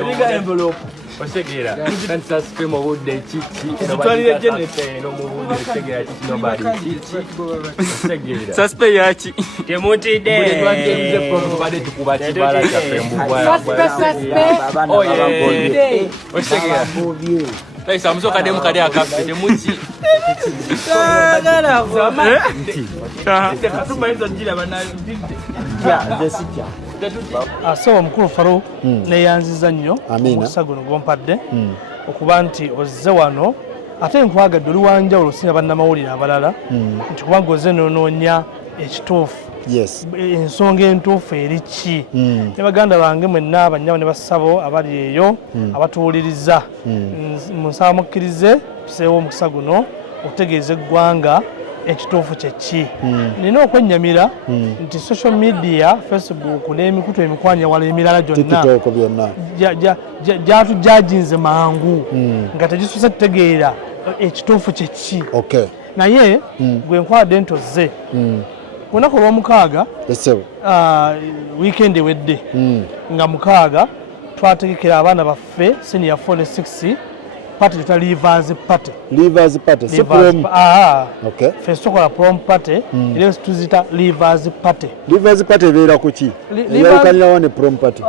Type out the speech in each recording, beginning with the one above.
Eriga envelope. Osegira. Kansa spemo budde chichi. Tutwalire genete no mubude osegira chichi nobody. Osegira. Suspe yachi. Temutide. Bude twanje mze from bade tukubati bala cha pembu. Suspe. Oh yeah. Osegira. Taisa musoka demu kade akafe temuchi. Sagala zama. Tekatuma hizo njira bana. Ya, desitya. Asaba omukulu Faro neyanziza nnyo Amina guno gwompadde okuba nti ozze wano ate nkwagadde oli wanjawulo sina bannamawulire abalala nti kubanga ozze nonoonya ekituufu ensonga entuufu eri ki ne baganda bange mwenna abanyabo ne bassabo abali eyo abatuwuliriza munsaba mukkirize tuseewo omukisa guno okutegeeza eggwanga ekituufu kyeki nina okwennyamira nti social media Facebook n'emikutu emikwanya wala emirala gyonna gyatujajinze mangu nga tegisuse tutegeera ekituufu kyeki naye gwe nkwadde ntozze ku lunaku olw'omukaaga weekend ewedde nga mukaaga twategekera abaana baffe senior 4 ne 6 party tuta Leavers Party so prom first tukola prom party ile tuzita Leavers Party ebeera kuki eyawukanira wane prom party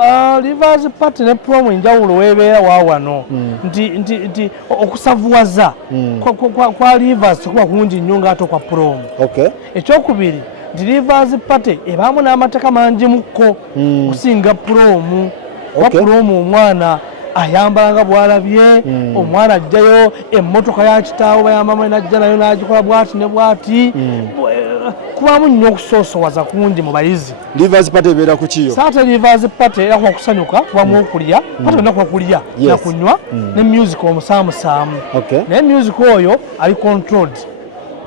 Leavers Party ne prom enjawulo webeera waawano nti okusavuwaza kwa Leavers kuba kungi nnyo ng'ate kwa prom ekyokubiri nti Leavers Party ebaamu n'amateeka mangi mukko kusinga prom wa prom omwana ayambalanga bwalabye omwana ajjayo emmotoka ya kitaawo bayambamu najja nayo n'agikola bwati ne bwati kubamu nnyo okusoosowaza kungi mu bayizi Leavers Party ebeera ku kiyo saate Leavers Party era kuba kusanyuka kubamu okulya pate olina kuba kulya na kunywa ne music omusaamusaamu naye music oyo ali controlled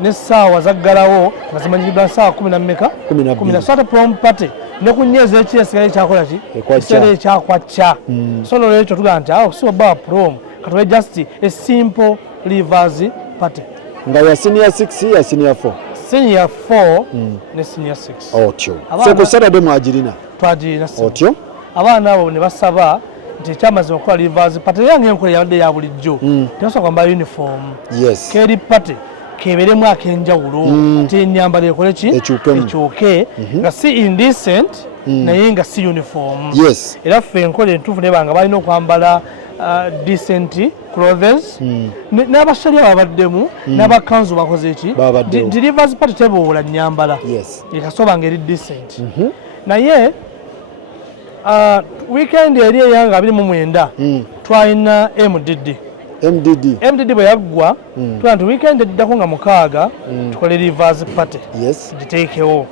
n'essaawa zaggalawo nga zimanyikiddwa ssaawa 10 saate prom party ne kunyeeza ekyesigaye ekyakola ki ekiseera ekyakwaca so nolwekyo tugamba nti okusiba bba prom katuwe just a simple Leavers Party nga ya senior 6 ya senior 4 senior 4 ne senior 6 otyo so ku Saturday mwagirina twagirina otyo abaana abo ne basaba nti ekyamazima okukola Leavers Party era ng'enkola yabadde ya bulijjo tebasobola kwambala uniform keri party keberemu ak'enjawulo ate ennyambala ekole ki ekyuke nga si indecent naye nga si uniform era ffe enkola entuufu nebanga balina okwambala decent clothes n'abasali ababaddemu n'abakanzu bakoze eki nti Leavers Party teboola nnyambala ekasoba nga eri decent naye weekend eri eyanga 29 twalina MDD bwe yaggwa tuga nti weekend eddako nga mukaaga tukole Leavers Party giteekewo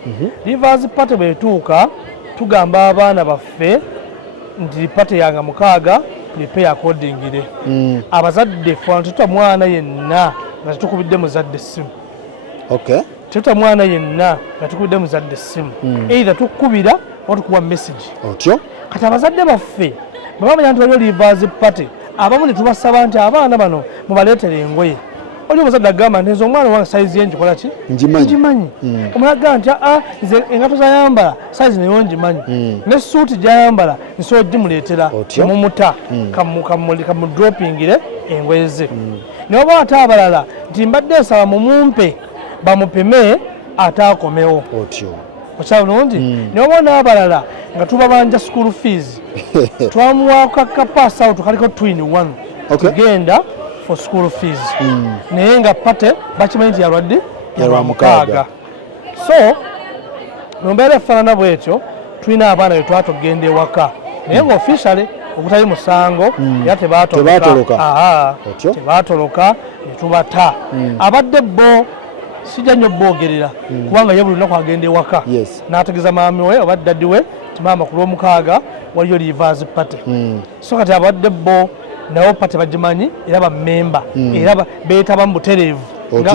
Leavers Party bwetuuka tugamba abaana baffe nti party yanga mukaaga prepare accordingly abazadde fana tuta mwana yenna nga tetukubidde muzadde essimu tuta mwana yenna nga tukubidde muzadde essimu either tukubira oba tukuwa message kati abazadde baffe bwe bamanya nti waliwo Leavers Party abamu ne tubasaba nti abaana bano mubaleetere engoye oli omuzadde agamba nti nze omwana wange sayizi ye njikola ki ngimanyi omwana agamba nti nze engato zayambala sayizi nayo ngimanyi ne suuti gyayambala nsobola gimuleetera nemumuta kamudropingire engoye ze naye oba ate abalala nti mbadde nsaba mumumpe bamupime ate akomewo okyalo bulungi naye oba n'abalala nga tubabanja school fees twamuwaako kapaasa tukaliko twin 1 tugenda for school fees naye nga pate bakimanyi nti yalwadde yalwa mukaaga so nombeera efaanana bwetyo tulina abaana bye twatogenda ewaka naye nga officially okutali musango era tebaatoloka ne tubata abadde bo sijja nnyo boogerera kubanga ye buli lunaku agenda ewaka n'ategeeza maami we oba daddi we ti maama ku lw'omukaaga waliyo Leavers Party so kati abadde bo nabo party bagimanyi era bammemba era beetaba mu butereevu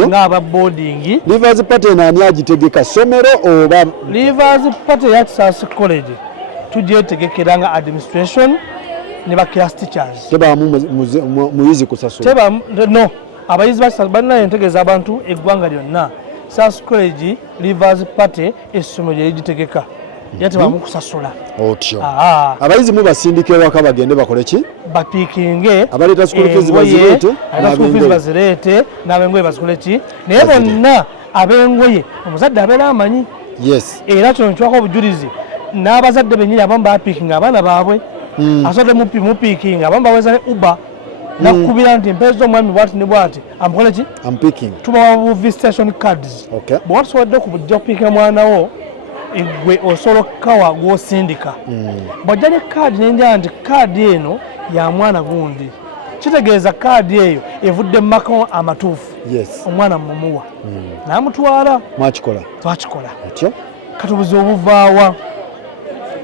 ng'aba boarding Leavers Party naani agitegeka ssomero oba Leavers Party ya Kisasi College tugyetegekera nga administration ne ba class teachers tebaamu muyizi kusasula no abayizi balina entegeeza abantu eggwanga lyonna Kisasi College Leavers Party essomero lyegitegeka yate bamukusasula otyo abayizi mu basindike waka bagende bakole ki bapikinge abaleta school fees bazirete n'abengoye bazikole ki naye bonna abengoye omuzadde abeera amanyi yes era kino nkiwako obujulizi n'abazadde bennyini abamu bapikinga abaana baabwe asobodde mupikinga abamu baweza ne uber nakubira nti mpeeza omwami bwati ne bwati amukole ki tubawa bu visitation cards bwe watusobodde okubujja kupiika mwanawo gwe osobola okukawa gw'osindika bw'ojja ne kaadi nenjala nti kaadi eno ya mwana gundi kitegeeza kaadi eyo evudde mu maka amatuufu omwana mumuwa n'amutwala twakikola kati obuzibu buvaawa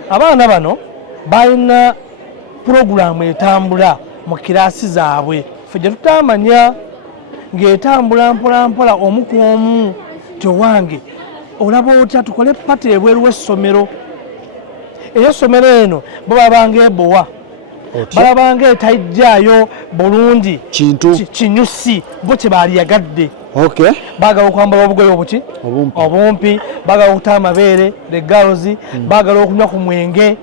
abaana bano balina puroguramu etambula mu kiraasi zaabwe ffe gye tutamanya ng'etambula mpolampola omu ku omu tewange olaba otya tukole pati ebweru w'essomero ey'essomero eno bo babanga ebowa balabanga etayijjaayo bulungi kinyusi bo kye baaliyagadde baagala okwambala obugoye obuki obumpi baagala okuta amabeere legarozi baagala okunywa ku mwenge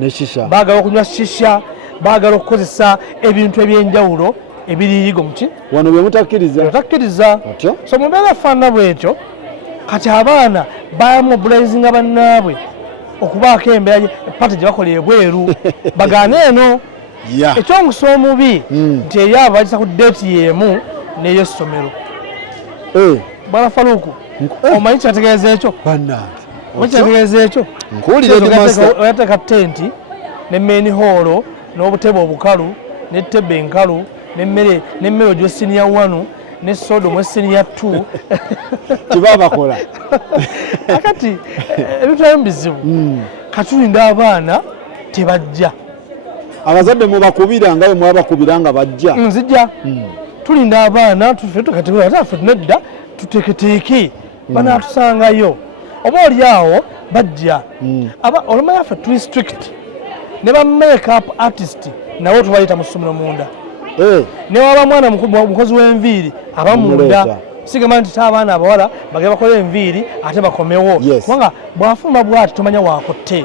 baagala okunywa shisha baagala okukozesa ebintu ebyenjawulo ebiriyigo muki wano bye mutakkiriza so mubeera efaanana bwetyo kati abaana bamobilizinga bannaabwe okubaako embeera pati gye bakola ebweru bagaana eno ekyomusa omubi nti eri abo bagisa ku deeti y'emu n'ey'essomero bwana Faluku omanyi kyategeeza ekyo oyateeka tenti ne main hall n'obutebe obukalu ne ttebbe enkalu n'emmere ogyo siniya 1 ne sodo mu siniya 2 kibabakola akati ebintu ebizibu katulinda abaana tebajja abazadde mubakubira nga bwe mwabakubira nga bajja nzijja tulinda abaana tuffe nedda tuteeketeeke banaatusangayo oba oli awo bajja olumanya ffe tuli strict ne ba make-up artist nawo tubayita mu ssomero munda ne waba mwana mukozi w'enviiri abamunda sigamba nti abaana abawala bagenda bakola enviiri ate bakomewo kubanga bw'afuluma bw'ati tomanya waakotte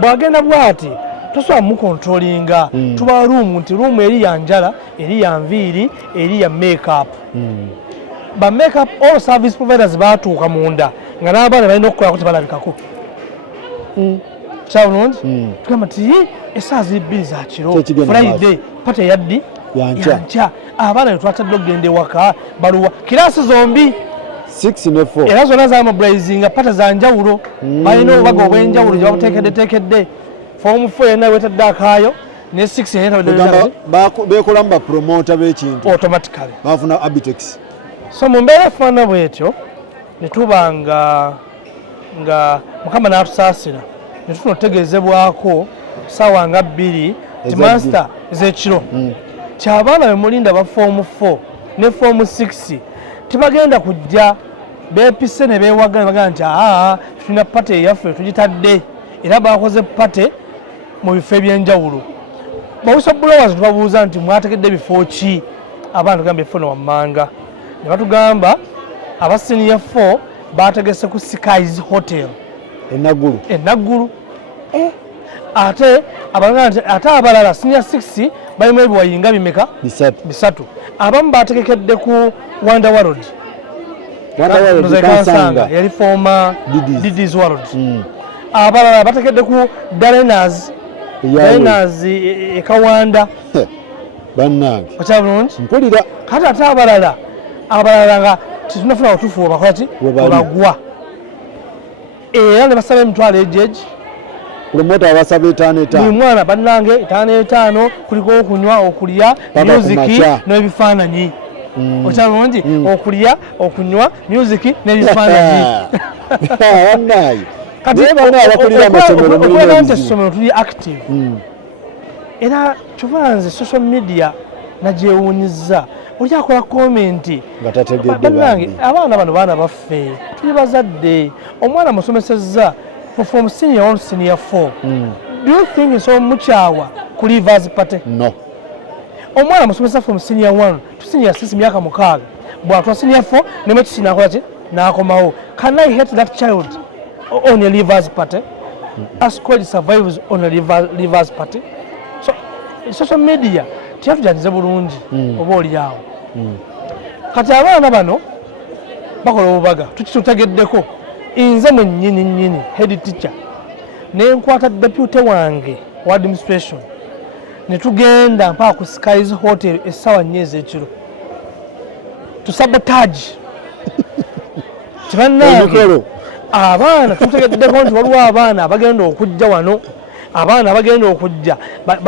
bw'agenda bw'ati tosobola mukontrolinga tuba ruumu nti ruumu eri ya njala eri ya nviiri eri ya make-up ba make-up all service providers baatuuka munda nga n'abaana balina okukolako tebalabikako kyabulungi tugamba nti essaawa ziri 2 za kiro Friday pata eyaddi yankya abaana netwatadde okugenda ewaka baluwa kiraasi zombi 6 ne 4 era zonna zamobilizinga pata za njawulo balina obubaga obw'enjawulo gye babuteekeddeteekedde fomu 4 yenna wetadde akaayo ne 6 yenna bekolamu bapromota b'ekintu automatically bafuna abitex so mu mbeera efaana bwetyo ne tuba nga mukama n'atusaasira ne tufuna otegeezebwako ssaawa nga 2 ti master ez'ekiro kyabaana be mulinda ba foomu 4 ne foomu 6 tebagenda kujja beepise ne beewagana bagamba nti tulina pate eyaffe tugitadde era bakoze pate mu bifo ebyenjawulo bawusobulowers tubabuuza nti mwategedde bifo ki abaana tugamba ebifo ne wammanga ne batugamba aba senior 4 bategese ku Skies Hotel enaggulu ate abalala senior 6 balimu ebiwayinga bimeka 3 abamu bategekedde ku Wonder World Kansanga yali former Diddy's World abalala bategekedde ku Darenas ekawanda bannange okyabulungi mpulira kati ate abalala nga tetunafuna otuufu webakolaki webagwa era ne basaba emitwalo ejeji promota abasaba 5 buli mwana bannange 5 kuliko okunywa okulya musiki n'ebifaananyi okyalungi okulya okunywa musiki n'ebifaananyi kati okulaba nti essomero tuli active era kyova nze social media nagyewuunyizza oli akola komenti bannange abaana bano baana baffe tuli bazadde omwana musomesezza from senior 1 senior 4 do you think nsobola mukyawa ku leavers party no omwana musomesa from senior 1 to senior 6 myaka 6 bwatwa senior 4 nemwe kisinakola ki nakomawo can I hate that child on a leavers party As college survives on a reverse party. So social media tiyatujanjize bulungi oba oli awo. Kati abaana bano bakola obubaga tukitegeddeko nze mwennyini head teacher nenkwata deputy wange wa administration ne tugenda mpaka ku Skies Hotel essawa 4 ez'ekiro to sabotage kibannange abaana tutegeddeko nti waliwo abaana abagenda okujja wano abaana abagenda okujja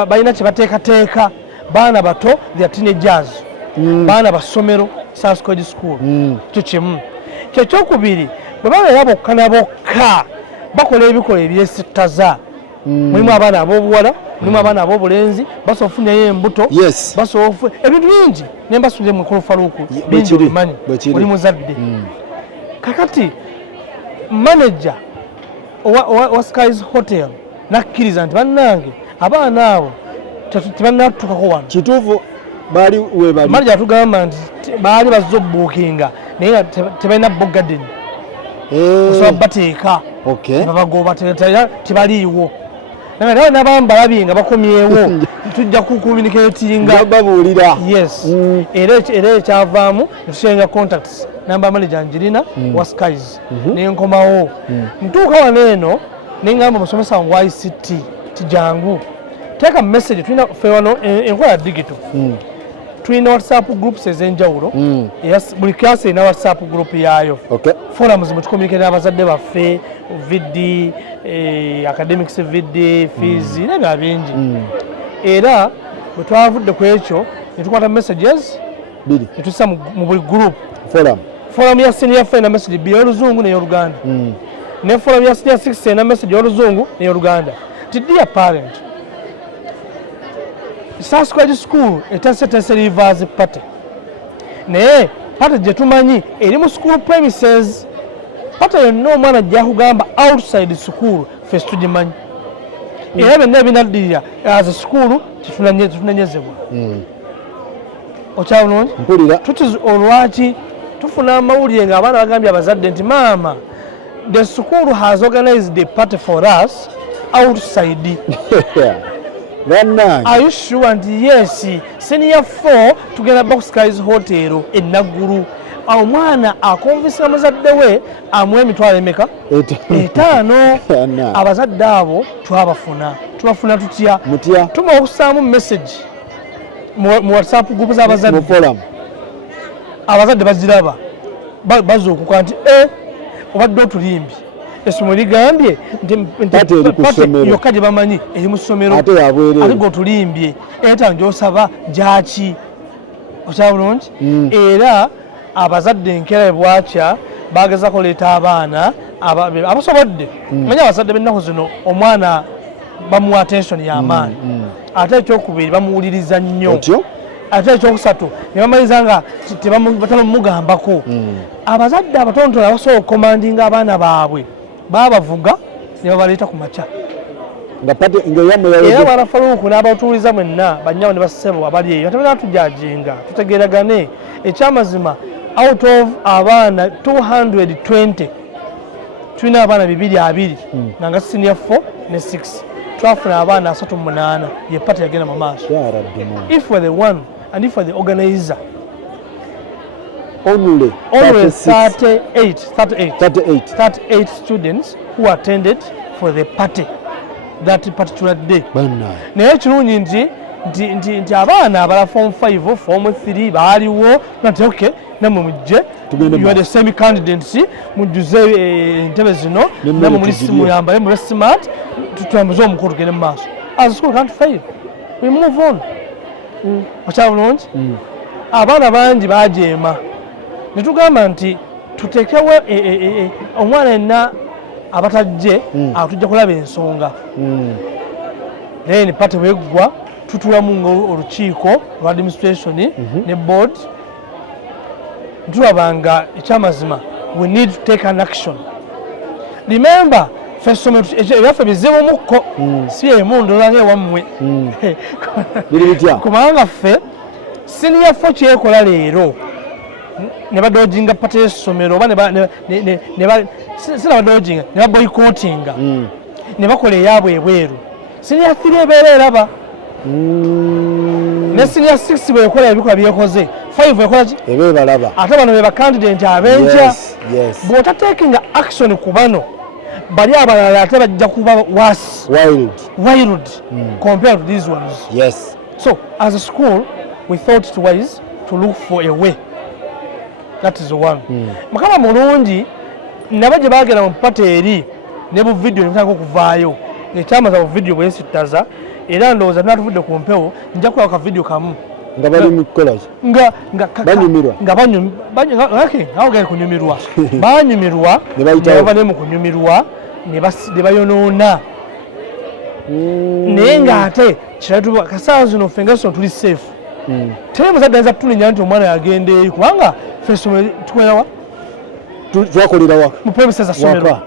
balina kye bateekateeka baana bato they teenagers baana basomero South College School kyo kimu kyokubiri bwe babeera bokka na bokka bakola ebikola ebyesittaza mulimu abaana ab'obuwala mulimu abaana ab'obulenzi basobola ofunyayo embuto basobola ebintu bingi ne mbasulire mu kulufaluuku bingi obimanyi oli muzadde kakati manager wa Skies Hotel nakkiriza nti bannange abaana abo tebannatuukako wano kituufu baali webali manager atugamba nti baali bazze obbuukinga naye nga tebalina bogarden osobola bateeka babagoba tebaliiwo naye n'abamu balabye nga bakomyewo tujja kucommunicatinga babuulira yes era ekyavaamu netushenga contacts namba manager njirina wa Skies nenkomawo ntuuka wano eno nengamba musomesa wangu wa ICT tijangu teeka message tulina ffe wano enkola ya digital tulina WhatsApp groups ez'enjawulo buli class erina WhatsApp group yaayo forums mwe tucommunicate n'abazadde baffe VD academics VD fees n'ebirala bingi era bwe twavudde ku ekyo ne tukwata messages ne tussa mu buli group forum ya senior 4 na message bbiri y'oluzungu n'ey'oluganda ne forum ya senior 6 na message y'oluzungu n'ey'oluganda ti dear parent South College School etase reverse party naye party gye tumanyi eri mu school premises party yonna omwana ajja kugamba outside school ffe tugimanyi era byonna ebinaddirira as a school tetunanyezebwa okyabulungi tukizi olwaki tufuna amawulire ng'abaana bagambye abazadde nti maama the school has organized a party for us outside Are you sure? And yes, senior 4 tugenda back Skies Hotel enaggulu omwana akonvisa amazadde we amwe emitwalo emeka 5 abazadde abo tubafuna tutya tuma okusaamu message mu WhatsApp group z'abazadde abazadde baziraba bazuukuka nti obadde otulimbi essomo ligambye nti yokka gye bamanyi eri mu ssomero ate g'otulimbye era ngyosaba gyaki okyabulungi era abazadde enkeera bwakya bagezako leeta abaana abasobodde manya abazadde b'ennaku zino omwana bamuwa attention y'amaanyi ate ekyokubiri bamuwuliriza nnyo ate ekyokusatu ne bamaliriza nga batamugambako abazadde abatonotono abasobola okukomandinga abaana baabwe babavuga ne babaleeta ku makya era banafaluuku n'abatuuliza mwenna bannyawo ne bassebo abali eyo ate batujajinga tutegeragane ekyamazima out of abaana 220 tulina abaana 220 nanga senior 4 ne 6 twafuna abaana 38 ye pati yagenda mu maaso if we're the one and if we're the organizer only 38 students who attended for the party that particular day. Naye ekirungi nti abaana abala form 5 form 3 baaliwo nti okay namwe mujje you are the same candidates mujjuze entebe zino namwe muli muyambale mube smart tutambuze omukulu tugende mu maaso as a school can't fail we move on okyabulungi abaana bangi bajeema ne tugamba nti tutekewo omwana yenna abatajje atujja kulaba ensonga naye ne pate bweggwa tutulamu olukiiko lwa administration ne board ntulabanga ekyamazima we need to take an action. Remember ebyaffe bizibumukko si emundolanga ewammwe kubanga ffe senior 4 kyekola leero ne badojinga pate y'essomero oba sinabadojinga ne baboycottinga ne bakola eyabwe ebweru senior 3 ebeera eraba ne senior 6 bwekola ebikola byekoze 5 bwekola ki ebe balaba ate bano be bakandidate abenja bw'otateekinga action ku bano bali abalala ate bajja kuba worse wild compared to these ones. Yes. So as a school we thought it wise to look for a way. That is the one. Mukama mulungi nabo gye baagenda mu pata eri ne bu video nebitanga okuvaayo ekyamaza bu video bwesitaza era ndowooza natuvudde ku mpewo nja kuwa ka video kamu nga bali mu kkolaki banyumirwa kunyumirwa banyumirwa ne bava ne mu kunyumirwa ne bayonoona naye ng'ate kiratuba kasaa zino fenga sono tuli safe teri muzadde ayinza tulinnya nti omwana yagenda eri kubanga ffe somero tukolerawa twakolera waka mu premises assomero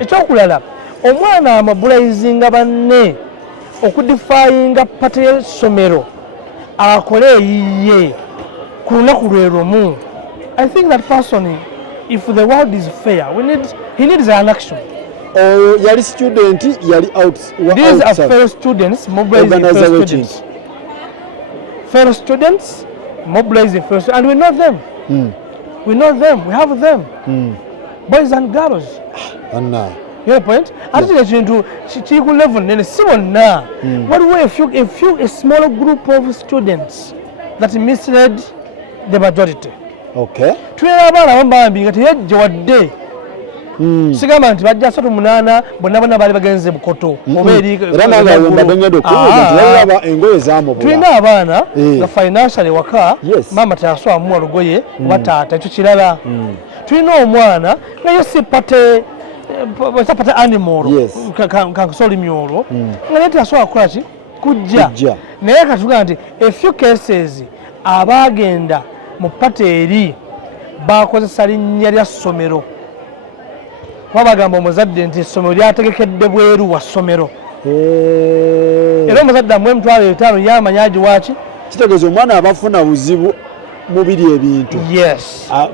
ekyokulala omwana amabulayizinga banne okudifayinga pate y'essomero akole eyiye ku lunaku lwe lumu. I think that person, if the world is fair, he needs an action. Yali student yali out. These are fellow students mobilizing fellow students. Fellow students mobilizing fellow students, and we know them. We know them. We have them. Boys and girls. Anna. You know the point? I think that into chiku level nene si wonna. What way a small group of students that misled the majority. Okay. Twera abaana bambi nga teyajja wadde. Sigamba nti bajja 38 bonna bali bagenze Bukoto. Oba eri era nanga yomba benyedo kuba engoye zamu bula. Twina abaana nga financially waka mama tayasoa mu olugoye oba taata ekyo kirala. Twina omwana nga yesi pate animal kansoli myolo nga leti asobola kukola ki kujja naye katuga nti a few cases abagenda mu pata eri bakozesa linnya lya ssomero kuba bagamba omuzadde nti essomero lyategekedde bweru wa ssomero era omuzadde amuwa emitwalo 5 yamanya agiwaaki kitegeeza omwana abafuna buzibu mubiri ebintu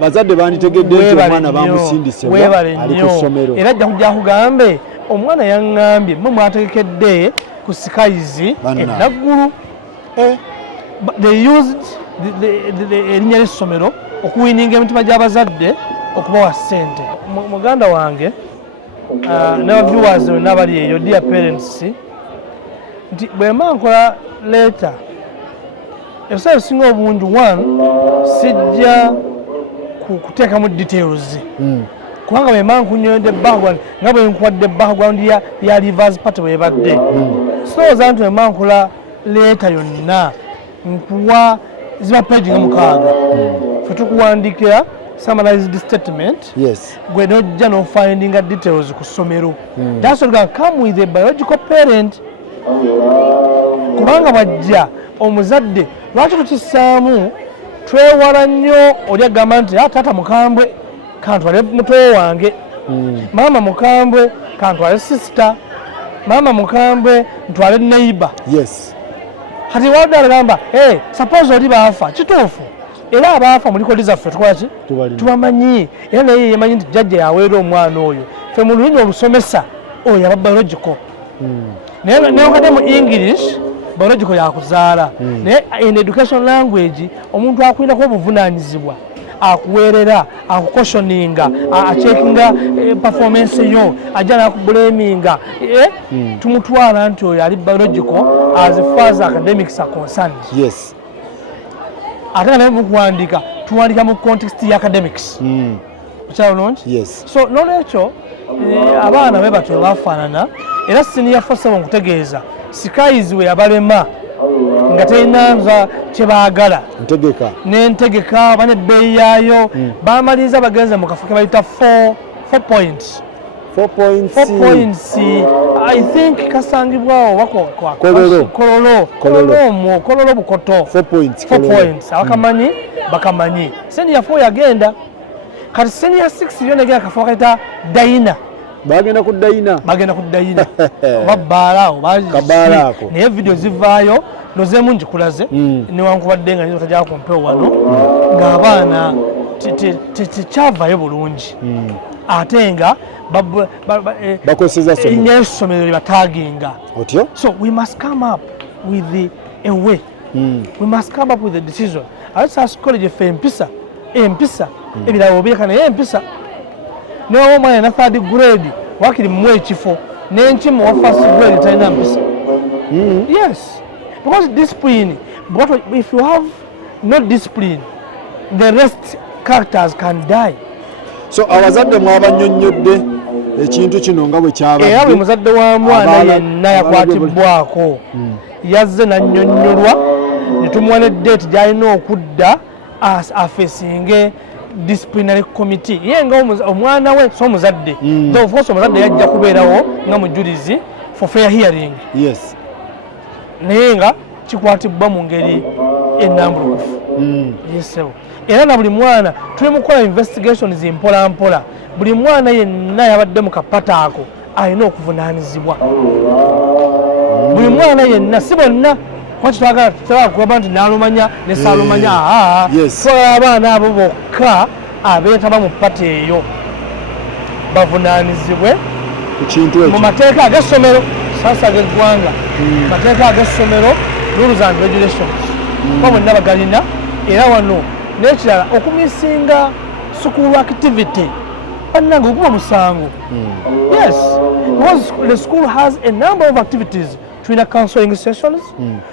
bazadde banditegedde nti omwana bamusindisebwa ali ku ssomero era ajja kujja kugambe omwana yaŋŋambye mmwe mwategekedde ku sikayizi enaggulu they used erinnya ly'essomero okuwininga emitima gy'abazadde okubawa ssente. Muganda wange n'abaviewers bonna bali eyo dear parents nti bwe mba nkola leeta ebiseera ebisinga obungi sijja kuteekamu details kubanga bwe mba nkunyonde background nga bwe nkuwadde background ya Rivers Party bwe badde sirowooza nti bwe mba nkola leeta yonna nkuwa ziba page nga 6 ffe tukuwandikira summarized statement gwe nojja n'ofindinga details ku ssomero. That's why come with a biological parent kubanga bajja omuzadde lwaki tukissaamu twewala nnyo oli agamba nti taata mukambwe kantwale muto wange maama mukambwe kantwale sister maama mukambwe ntwale neighbor. Kati wadde agamba suppose oli baafa kituufu era abaafa mu likodi zaffe tukola ki tubamanyi era naye yemanyi nti jjajja yaweera omwana oyo ffe mu lulimi olusomesa oyo yaba biological naye okadde mu English biological yakuzaala naye in education language omuntu akwinako obuvunaanyizibwa akuweerera akukoshoninga acheckinga performance yo ajja nakubulaminga tumutwala nti oyo ali biological as far as academics are concerned. Ate nga naye mukuwandika tuwandika mu context ya academics okyalungi so nolwekyo abaana be batyo bafaanana era senior fasaba nkutegeeza sikayizi we yabalema nga terinanza kyebaagala n'entegeka oba n'ebbeeyi yaayo bamaliriza bagenze mu kafo ke bayita 4 points. 4 points I think kasangibwawo kololo bukoto 4 points abakamanyi bakamanyi senior 4 yagenda kati senior 6 yona gya kafo kayita Daina bagenda ku Daina babbaala kabala ako naye video zivaayo nozeemu njikulaze newankubadde nga nizo tajja kumpewo wano ng'abaana tekyavayo bulungi ate nga bakoseza essomero lyebataginga otyo. So we must come up with a way. We must come up with a decision. Alsace College effe empisa ebirabo bireka naye empisa n'owo omwana na third grade wakiri mu ekifo n'enkimu wa first grade talina mpisa. Yes, because discipline, but if you have no discipline, the rest characters can die. So abazadde mwabanyonnyodde ekintu kino nga bwe kyabadde. Era buli muzadde wa mwana yenna yakwatibwako yazze nannyonnyolwa ne tumuwa ne date gy'alina okudda afeesinge disciplinary committee. Ye nga omwana we so omuzadde though of course omuzadde yajja kubeerawo nga mujulizi for fair hearing. Yes. Naye nga kikwatibwa mu ngeri ennambulukufu. Yes. Era na buli mwana tuli mu kukola investigations mpola mpola. Buli mwana yenna yabadde mu kapata ako alina okuvunaanyizibwa. Buli mwana yenna si bonna kwaki twagala kugamba nti naalumanya ne saalumanya. Abaana abo bokka abeetaba mu pata eyo bavunaanyizibwe mu mateeka ag'essomero sasa ag'eggwanga. Mateeka ag'essomero, rules and regulations kwa bonna bagalina. Era wano n'ekirala okumisinga school activity bannange okuba musango. Yes, because the school has a number of activities. Twina counseling sessions,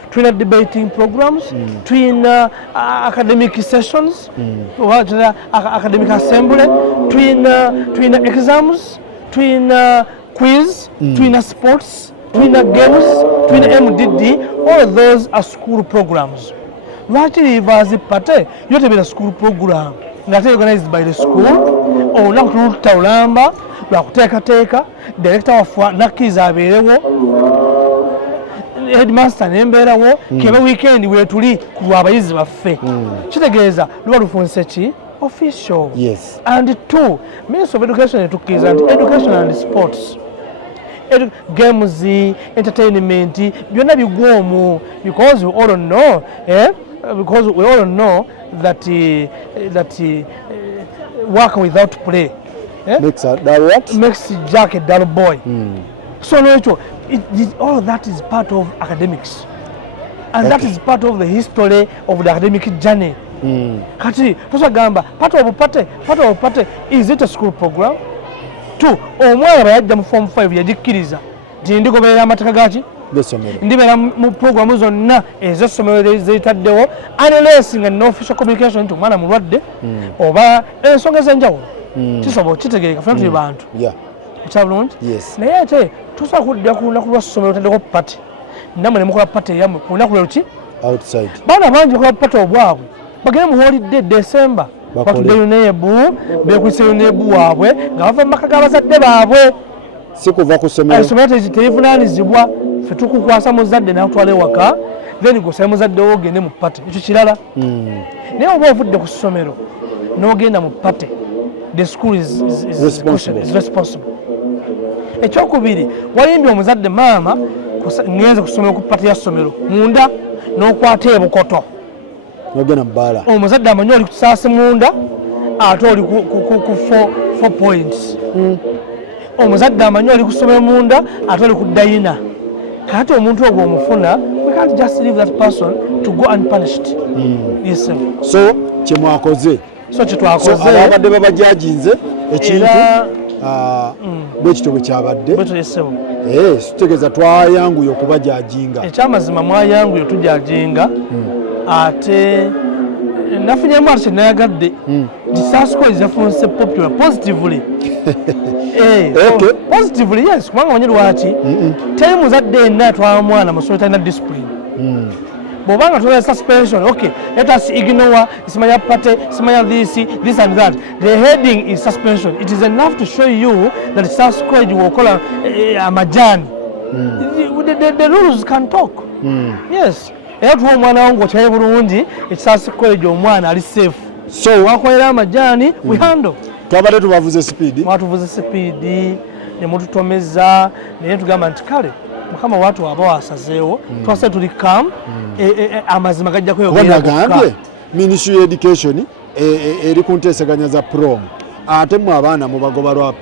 twina debating programs, twina academic sessions, academic assembly, twina exams, twina quiz, twina sports, twina games, twina MDD. All of those are school programs. Lwaki Rivers Pate yotebera school program ngate organized by the school olunaku tulutawulamba lwakuteekateeka director wafu nakkiza abeerewo headmaster nembeerawo keba weekend wetuli ku lw'abayizi baffe. Kitegeeza luba lufunse ki official. Yes. And two, Ministry of Education etukkiriza nti education and sports, games, entertainment byonna bigwa omwo because we all know that work without play makes Jack a dull boy. So no, all of that is part of academics, and that is part of the history of the academic journey. Kati tosagamba part of pate is it a school program? Two, omwana yajja mu form 5 yajikkiriza nti ndigoberera amateeka gaki ndibeera mu programu zonna ez'essomero zeyitaddewo unless nga no official communication nti omwana mulwadde oba ensonga ez'enjawulo kisobola kitegeereka fena tuli bantu kyabulungi. Naye ate tosobola kudda ku lunaku lwa ssomero otaddeko pate nammwe ne mukola pate yammwe ku lunaku lwe luki baana bangi bakola pate obwabwe bagende mu holiday December batudde yuneebu beekwise yuneebu waabwe nga bava mu maka g'abazadde baabwe si kuva ku ssomero. Essomero terivunaanyizibwa ffe tukukwasa muzadde n'atwala ewaka then gosale muzadde wo ogende mu pate ekyo kirala. Naye oba ovudde ku ssomero n'ogenda mu pate the school is responsible. Ekyokubiri walimbye omuzadde maama ngenze ku ssomero ku pate ya ssomero munda n'okwata ebukoto nogenda mubbaala omuzadde amanyi oli ku kisaasi munda ate oli ku 4 points. Omuzadde amanyi oli ku ssomero munda ate oli ku dayina. Kati omuntu ogwo omufuna we can't just leave that person to go unpunished. Yes, sir. So kyemwakoze kyetwakoze abadde babajajinze ekintu bwekityo bwe kyabadde kitegeeza twayanguye okubajajinga. Ekyamazima mwayanguye tujajinga ate nafunyemu ate kyenayagadde disasco yafunse popular positively. Positively, yes, kubanga manyi lwaki teri muzadde yenna twala mwana musomero talina discipline. Bw'obanga tola suspension, okay, let us ignore simanya pate, simanya this and that. The heading is suspension. It is enough to show you that South College will call a majani. The rules can talk. Yes. Era tuwa omwana wangu okyaye bulungi ekisaasi college omwana ali safe. So wakolera amajani we handle. Twabadde tubavuze speed. Mwatuvuze speed ne mututomeza naye tugamba nti kale mukama watu aba wasazeewo twase tuli calm amazima gajja kweyogera. Wanagambye Ministry of Education eri ku nteeseganya za prom ate mu abaana mubagoba lwa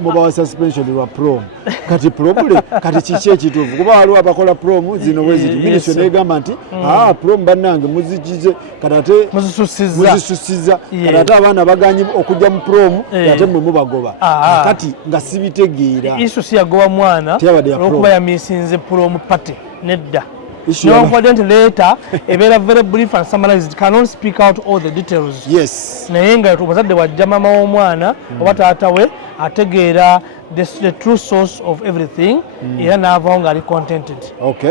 mubawa suspension lwa prom kati probule kati kiki ekituufu kuba waliwo abakola prom zino bwe ziti minisitule negamba nti prom bannange muzikize kati ate muzisusiza kati ate abaana baganye okujja mu prom ate mwe mubagoba kati nga sibitegeera isu si yagoba mwana olwokuba yamisinze prom party nedda confident later ebeera very brief and summarized cannot speak out all the details naye nga omuzadde wajja mama w'omwana oba taata we ategeera the true source of everything era n'avaawo ng'ali contented.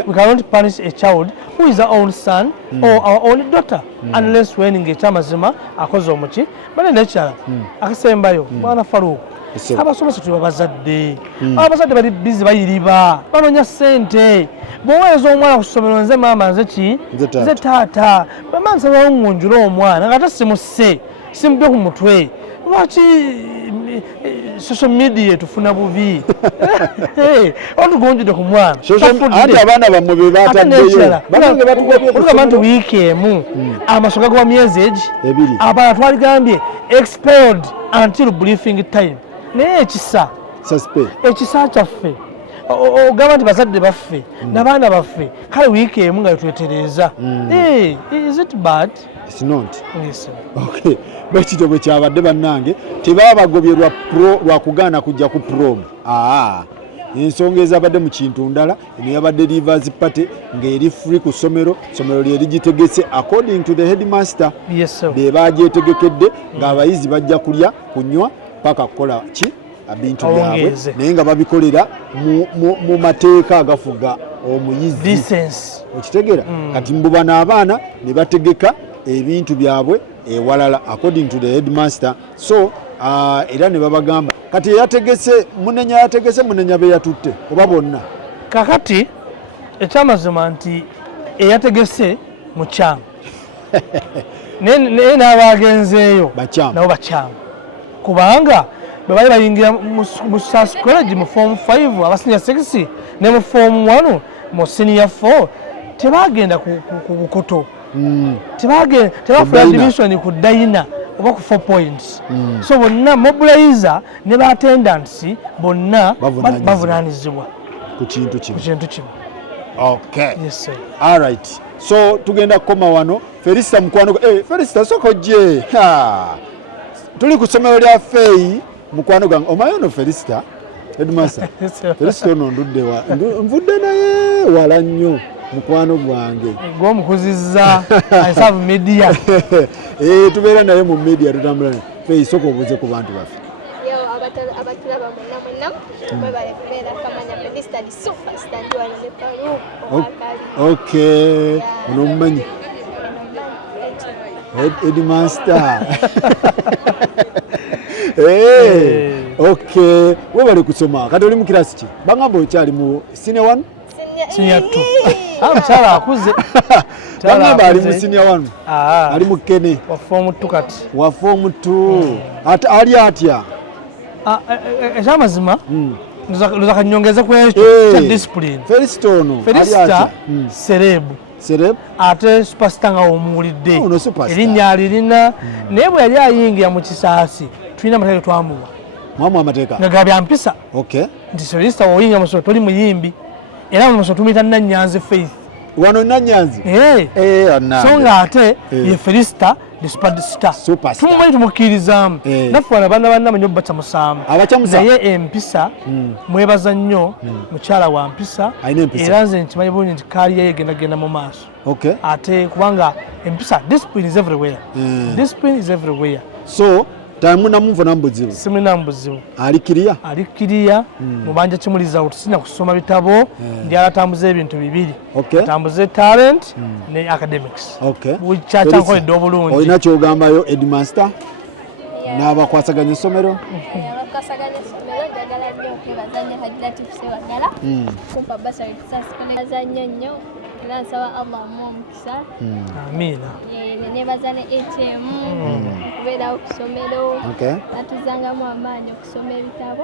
We cannot punish a child who is our own son or our own daughter unless when ng'ekyamazima akoze omuki bale nekirala akasembayo mwana Faruku abasomesa twe babazadde abazadde bali busy bayiriba banoonya ssente bw'oweereza omwana ku ssomero nze maama nze taata bama nsaba ngunjula omwana nga tasimusse simupye ku mutwe lwaki social media etufuna bubi otugonjudde ku mwana ate abaana bammwe be bataddeyo olugamba nti wiiki emu amasoga ga myezi egi abaana twaligambye expelled until briefing time naye ekisa kyaffe ogamba nti bazadde baffe n'abaana baffe kale wiiki emu nga yetwetereeza is it bad? It's not. Bwekityo bwe kyabadde bannange tebabagobye lwa kugaana kujja ku prom ensonga ezabadde mu kintu ndala eno yabadde Rivers Party ng'eri free ku ssomero lye ligitegese according to the headmaster be bagyetegekedde ng'abayizi bajja kulya kunywa paka kukola ki ebintu byabwe naye nga babikolera mu mateeka agafuga omuyizi okitegeera kati mbuba n'abaana ne bategeka ebintu byabwe ewalala according to the headmaster so era ne babagamba kati yategese munenya be yatutte oba bonna kakati ekyamazima nti eyategese mukyamu naye n'abagenzeeyo nabo bakyamu kubanga bwe bali bayingira mu SAS college mu form 5 aba senior 6 ne mu form 1 mu senior 4 tebagenda ku bukoto tebafuna division ku dayina oba ku 4 points so bonna mobilizer ne ba attendants bonna bavunanyizibwa ku kintu kimu yes sir all right so tugenda kukoma wano Felista mukwano Felista sokojje tuli ku ssomero lya Fei mukwano gange omayono Felista headmaster Felista ono ndudde nvudde naye wala nnyo mukwano gwange gw'omukuzizza asavu media tubeera naye mu media tutambula Fei soko obuze ku bantu baffe abatulaba mwenna mwebale kubeera kamanya Felista di superstar ndi wano ne Faruku okay ono omumanyi headmaster okay webale kusoma kati oli mu kirasi ki bangamba okyali mu senior 1 senior 2 mukyala akuze bangamba ali mu senior 1 ali mu kene wa form 2 kati wa form 2 ali atya ekyamazima ndoza kanyongeza ku ekyo kya discipline Felista ono Felista Sereb ate superstar nga omuwulidde erinnya alirina naye bwe yali ayingira mu kisaasi tulina amateeka twamuwa mwamu amateeka nga gabya mpisa nti Felista woyingira mu ssomero toli muyimbi era mu ssomero tumuyita Nannyanzi Faith wano Nannyanzi so nga ate ye Felista superstar tumumanyi tumukkiririzaamu naffe wano abaana bannama nnyo bacamusaamu naye empisa mwebaza nnyo mukyala wa mpisa era nze nkimanyi bulungi nti kaali yaye egendagenda mu maaso ate kubanga empisa discipline is everywhere so tamunamuvuna mbuzibu simulina mbuzibu alikiriya mubanja kimuliza otusina kusoma bitabo ndi alatambuza ebintu bibiri atambuze talent ne academics bukyakyankoledde obulungi olina kyogambayo headmaster n'abakwasaganya essomero abakwasaganya essomero njagala nnyo okwebazanya Hajlatif Sewagala kumpa basari kusasikolegazanya nnyo era nsaba Allah amuwa omukisa amiina nenebaza ne ATM okubeerawo ku ssomero natuzangamu amaanyi okusoma ebitabo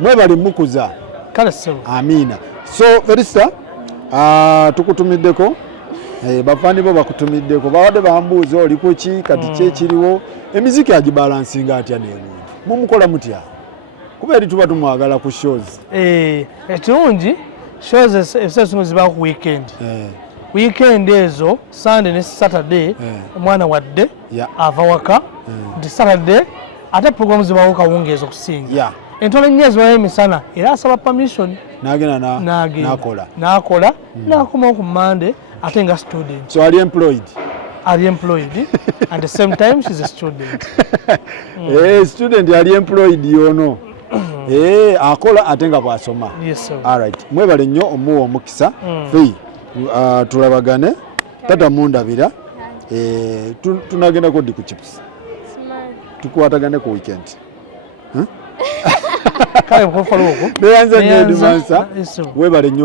mwebali mukuza kale ssebo amiina so Felista tukutumiddeko bafani bo bakutumiddeko bawadde bambuuza oli kuki kati kyekiriwo emiziki agibalansinga atya n'ebungi mumukola mutya kuba eri tuba tumwagala ku shows ekirungi shows ebiseera ziba ku weekend ezo Sunday ne Saturday omwana wadde ava waka nti Saturday ate program zibawo kawungeezi okusinga entono nnyo ezibayo emisana era asaba permission n'agenda n'akola n'akomawo ku Monday ate nga student. So are you employed? At the same time she's a student. Student ali employed yono. Akola ate nga bw'asoma. Yes sir. All right. Mwebale nnyo omuwa omukisa. Tulabagane tata mundabira tunagenda ko ku chips tukwatagane ku weekend kale mukofalo oko neyanza nnyo Dimansa webale nnyo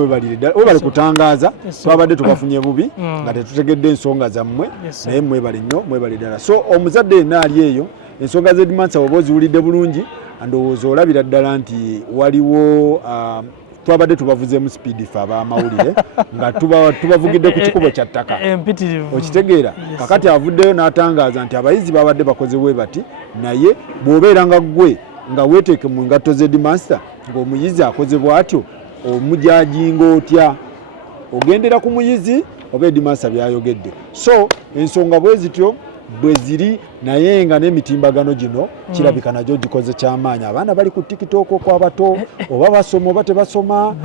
webale kutangaza twabadde tubafunye bubi nga tetutegedde ensonga zammwe naye mwebale nnyo mwebale ddala so omuzadde naali eyo ensonga ze Dimansa oba oziwulidde bulungi ndowooza olabira ddala nti waliwo twabadde tubavuzeemu speed fe ab'amawulire nga tubavugidde ku kikubo kya ttaka okitegeera kakati avuddeyo n'atangaza nti abayizi babadde bakoze bwe bati naye bw'obeera nga ggwe nga weeteeke mu ngatto ze Dimansa ng'omuyizi akoze bw'atyo omujajinga otya ogendera ku muyizi oba Dimansa byayogedde so ensonga bwe zityo bwe ziri naye nga n'emitimbagano gino kirabika nagyo gikoze ky'amaanyi abaana bali ku TikTok okwabato oba basoma oba tebasoma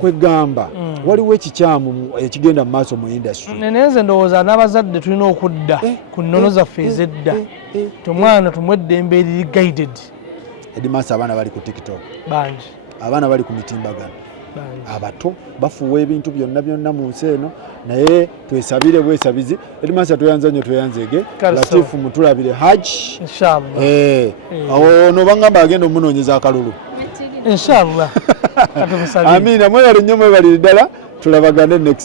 kwegamba waliwo ekikyamu ekigenda mu maaso mu industry nenenze ndowooza n'abazadde tulina okudda ku nnono zaffe ez'edda tomwana tumwedde embeera eri guided Dimansa abaana bali ku TikTok bangi abaana bali ku mitimbagano abato bafuwa ebintu byonna mu nsi eno naye twesabire bwesabizi Dimansa tweyanza nnyo tweyanzege Latifu mutulabire Hajj inshallah ono bangamba agenda omunoonyeza akalulu inshallah amina mwebale nnyo mwebale ddala tulabagane next